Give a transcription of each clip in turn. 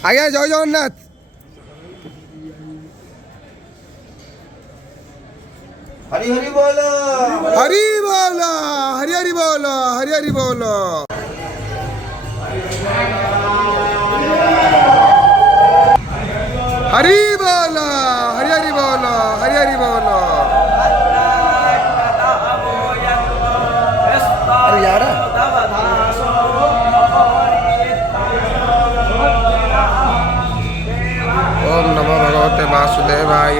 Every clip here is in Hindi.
आज्ञा जय जगन्नाथ। हरि हरि बोलो, हरि बोलो, हरि हरि बोलो, हरि हरि बोलो। हरि बोलो, हरि हरि बोलो, हरि हरि बोलो। अरे यार ओम नमो भगवते वासुदेवाय।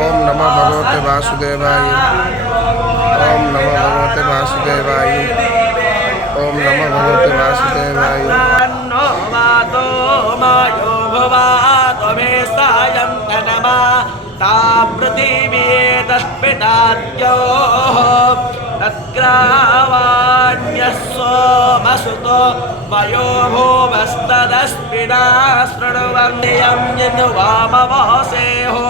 ओम नमो भगवते वासुदेवाय। ओम नमो भगवते वासुदेवाय। ओम नमो भगवते वासुदेवाय। पृथिवी तस्मिताद्यो तत्ग्रावाण्यसोमसुतो वयो भूवस्तदस्मिना शृण्वन्यं यन्वामवासेहो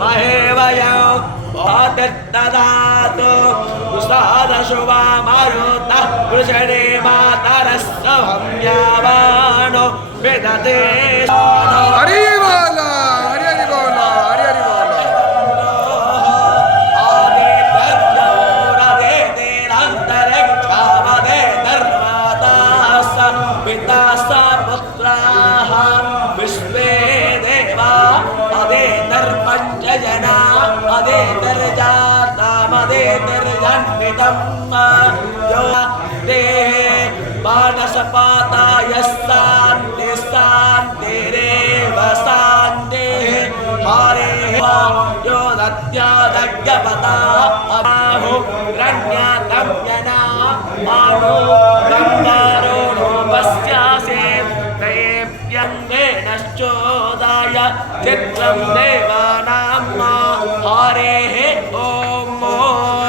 महेवयं ददातु दुसादशुवा मरुतः वृषणे मातरस्सवं यावानो विदते हरि बोलो, हरि हरि बोलो, हरि हरि बोलो। विश्वे देवा अदेतर्पञ्चजना अदेतर्जातामदेतर्जन्वितम् यो ते मानसपाताय शान्ति शान्तिरेव शान्तिः हरेः यो दत्यादज्ञपता अबाहु रण्यातम्यना मानो ब्रह्मारो नो पश्यासे देव्यङ्गेनश्चोदाय चित्रं देवानां हरेः ओ